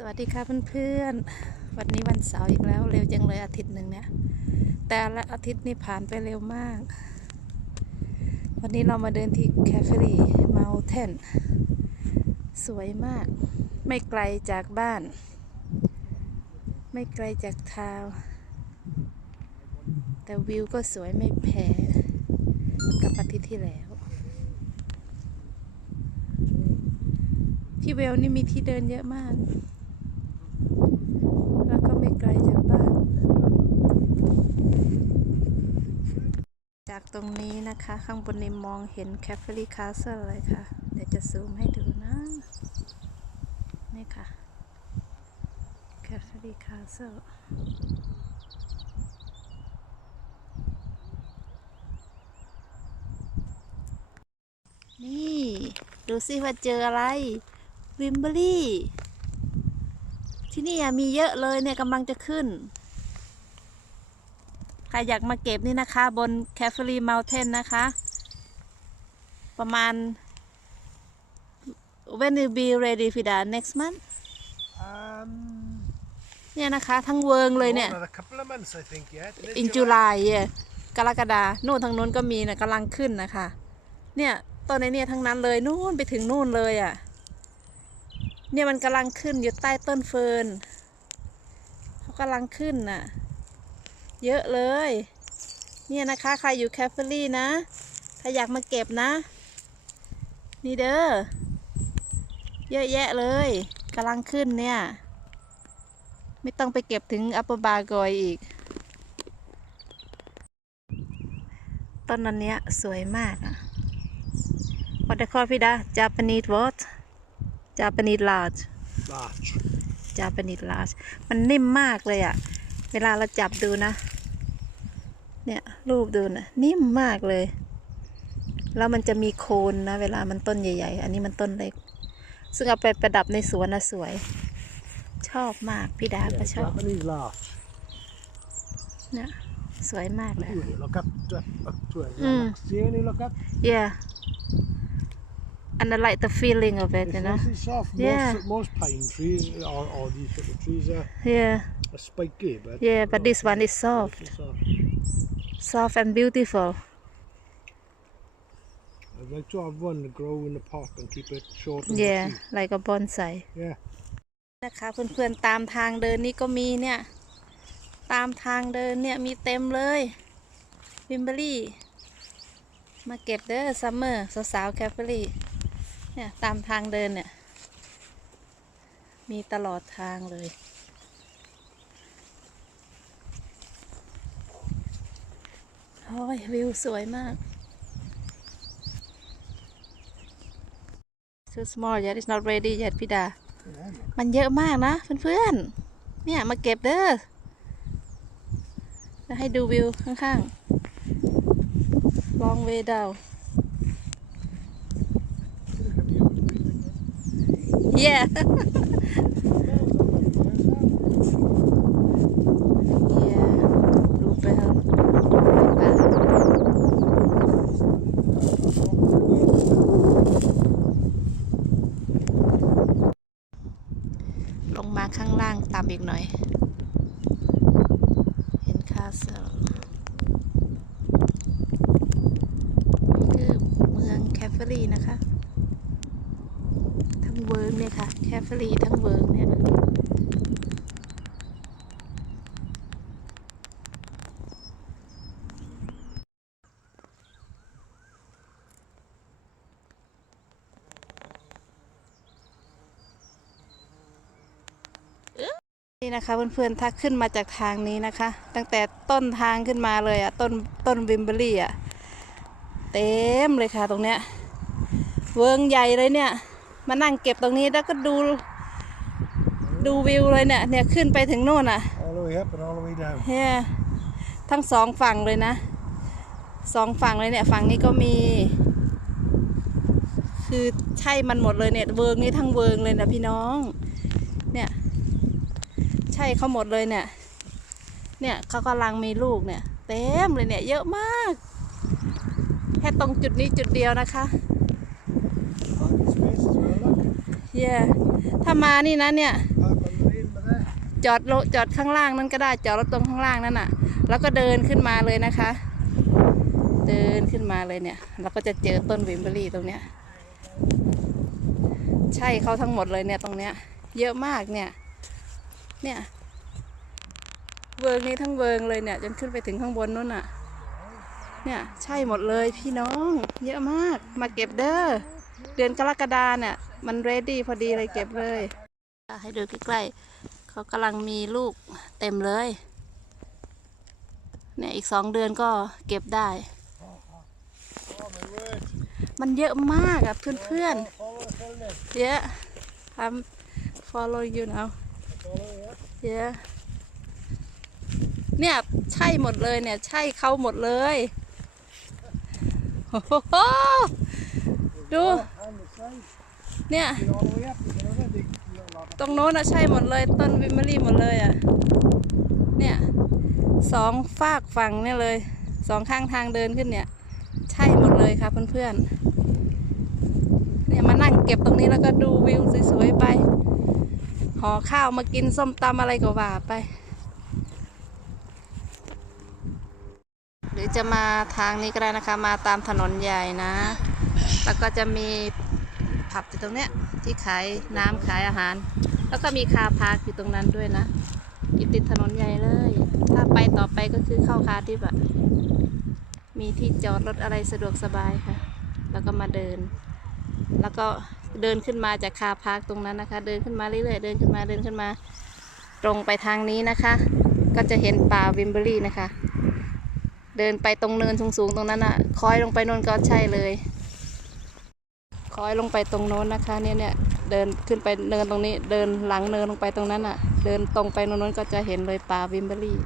สวัสดีค่ะเพื่อนๆ วันนี้วันเสาร์อีกแล้วเร็วจังเลยอาทิตย์หนึ่งเนี่ย แต่ละอาทิตย์นี่ผ่านไปเร็วมาก วันนี้เรามาเดินที่แคฟเฟรีมาเทนสวยมาก ไม่ไกลจากบ้าน ไม่ไกลจากทาวแต่วิวก็สวยไม่แพ้กับอาทิตย์ที่แล้วที่เวลนี่มีที่เดินเยอะมาก ไกลจากบ้าน จากตรงนี้นะคะข้างบนนี้มองเห็นแคฟเฟอรี่คาสเซิลเลยค่ะ เดี๋ยวจะซูมให้ดูนะ นี่ค่ะแคฟเฟอรี่คาสเซิลนี่ ดูสิว่าเจออะไรวิมเบอรี่ ที่นี่อะมีเยอะเลยเนี่ยกำลังจะขึ้น ใครอยากมาเก็บนี่นะคะบนแคฟเฟอรี่ม u เทนนะคะ ประมาณ when will be ready for the next month Um, เนี่ยนะคะ ทั้งเวิงเลยเนี่ย Another couple of months, I think, yeah. Isn't it, in July เย่กรกฎานู่นทางนู้นก็มีนะกำลังขึ้นนะคะ เนี่ยต้นไอเนี่ยทั้งนั้นเลยนู่นไปถึงนู่นเลยอะ่ะ เนี่ยมันกำลังขึ้นอยู่ใต้ต้นเฟิร์นเขากำลังขึ้นน่ะ เยอะเลย เนี่ยนะคะใครอยู่แคฟเฟอรี่นะ ถ้าอยากมาเก็บนะ นี่เด้อ เยอะแยะเลยกำลังขึ้นเนี่ย ไม่ต้องไปเก็บถึงอัปเปอร์บาร์กอยอีก ต้นนั้นเนี้ยสวยมากอะ What they call พี่ดา Japanese what Japanese large Larch. Japanese large มันนิ่มมากเลยอะ่ะ เวลาเราจับดูนะ เนี่ยรูปดูนะนิ่มมากเลย แล้วมันจะมีโคนนะ เวลามันต้นใหญ่ ๆ อันนี้มันต้นเล็ก ซึ่งเอาไปประดับในสวนนะสวย ชอบมาก พี่ดา Yeah, ก็ชอบ Japanese larch. เนี่ยสวยมากเลย Ooh, Look up, up, up to it. Mm. See any look up? yeah and I like the feeling of it It's you know nice and soft. Yeah. Most, most pine trees or, or these sort of trees are, yeah are spiky, but yeah but this one is soft it's soft. soft and beautiful I'd like to have one to grow in the pot and keep it short and yeah bushy. like a bonsai Yeah. นะคะเพื่อนๆตามทางเดินนี่ก็มีเนี่ย ตามทางเดินเนี่ยมีเต็มเลยวิมเบอรี่มาเก็บเด้อซัมเมอร์สาวๆแคฟเฟอรี่ เนี่ยตามทางเดินเนี่ย มีตลอดทางเลยโอ้ยวิวสวยมาก too small yet it's not ready yet พี่ดา มันเยอะมากนะเพื่อนๆ เนี่ย มาเก็บเด้อแล้วให้ดูวิวข้างๆ long way down yeah yeah ลงมาข้างล่างตามอีกหน่อย เห็นคาสเซิลคือเมืองแคฟเฟอรีนะคะ ทั้งเวิร์กเนี่ย ค่ะแคฟเฟอรีทั้งเวิร์กเนี่ยนี่นะคะเพื่อนๆถ้าขึ้นมาจากทางนี้นะคะ ตั้งแต่ต้นทางขึ้นมาเลยอะต้นต้นวิมเบอรี่อะเต็มเลยค่ะตรงเนี้ยเวิงใหญ่เลยเนี่ย มานั่งเก็บตรงนี้แล้วก็ดูดูวิวเลยเนี่ยเนี่ยขึ้นไปถึงโน่นอะ All the way up and all the way down. เนี่ยทั้งสองฝั่งเลยนะสองฝั่งเลยเนี่ยฝั่งนี้ก็มี คือใช่มันหมดเลยเนี่ยเวิงนี่ทั้งเวิงเลยนะพี่น้อง เนี่ยใช่เขาหมดเลยเนี่ย เนี่ยเขากำลังมีลูกเนี่ย เต็มเลยเนี่ยเยอะมาก แค่ตรงจุดนี้จุดเดียวนะคะ เย่ถ้ามานี่นะเนี่ย จอดรถจอดข้างล่างนั่นก็ได้จอดรถตรงข้างล่างนั่นน่ะ แล้วก็เดินขึ้นมาเลยนะคะ เดินขึ้นมาเลยเนี่ย เราก็จะเจอต้นวิมเบอรี่ตรงเนี้ย ใช่เขาทั้งหมดเลยเนี่ยตรงเนี้ย เยอะมากเนี่ย เนี่ยเวิร์นี้ทั้งเวิร์เลยเนี่ยจนขึ้นไปถึงข้างบนนู้นน่ะ เนี่ยใช่หมดเลยพี่น้อง เยอะมากมาเก็บเด้อ เดือนกรกฎาเนี่ย มันเรดี้พอดีเลยเก็บเลย ให้ดูใกล้ๆเขากำลังมีลูกเต็มเลย เนี่ยอีกสองเดือนก็เก็บได้ มันเยอะมากอะเพื่อนๆเยอะ I'm follow you now เยอะเนี่ยใช่หมดเลยเนี่ย ใช่เขาหมดเลยโอ้โห ดู เนี่ย ตรงโน้นอะใช่หมดเลย ต้นวิมเมอรี่หมดเลยอะเนี่ยสองฝากฝั่งเนี่ยเลยสองข้างทางเดินขึ้นเนี่ย ใช่หมดเลยค่ะเพื่อนๆเนี่ยมานั่งเก็บตรงนี้แล้วก็ดูวิวสวยๆไปห่อข้าวมากินส้มตำอะไรก็ว่าไป หรือจะมาทางนี้ก็ได้นะคะ มาตามถนนใหญ่นะ แล้วก็จะมีผับอยู่ตรงเนี้ยที่ขายน้ำขายอาหาร แล้วก็มีคาพาร์คอยู่ตรงนั้นด้วยนะอยู่ติดถนนใหญ่เลย ถ้าไปต่อไปก็คือเข้าคาร์ดิบอะมีที่จอดรถอะไรสะดวกสบายค่ะ แล้วก็มาเดิน แล้วก็เดินขึ้นมาจากคาพาร์คตรงนั้นนะคะ เดินขึ้นมาเรื่อยๆ เดินขึ้นมา เดินขึ้นมา ตรงไปทางนี้นะคะ ก็จะเห็นป่าวิมเบอรี่นะคะ เดินไปตรงเนินสูงๆตรงนั้นอะคอยลงไปนนก็ใช่เลย คอยลงไปตรงโน้นนะคะเนี่ยเนี่ยเดินขึ้นไปเนินตรงนี้ เดินหลังเนินลงไปตรงนั้นอะ่ะ เดินตรงไปโน้นก็จะเห็นเลยป่าวิมเบอรี่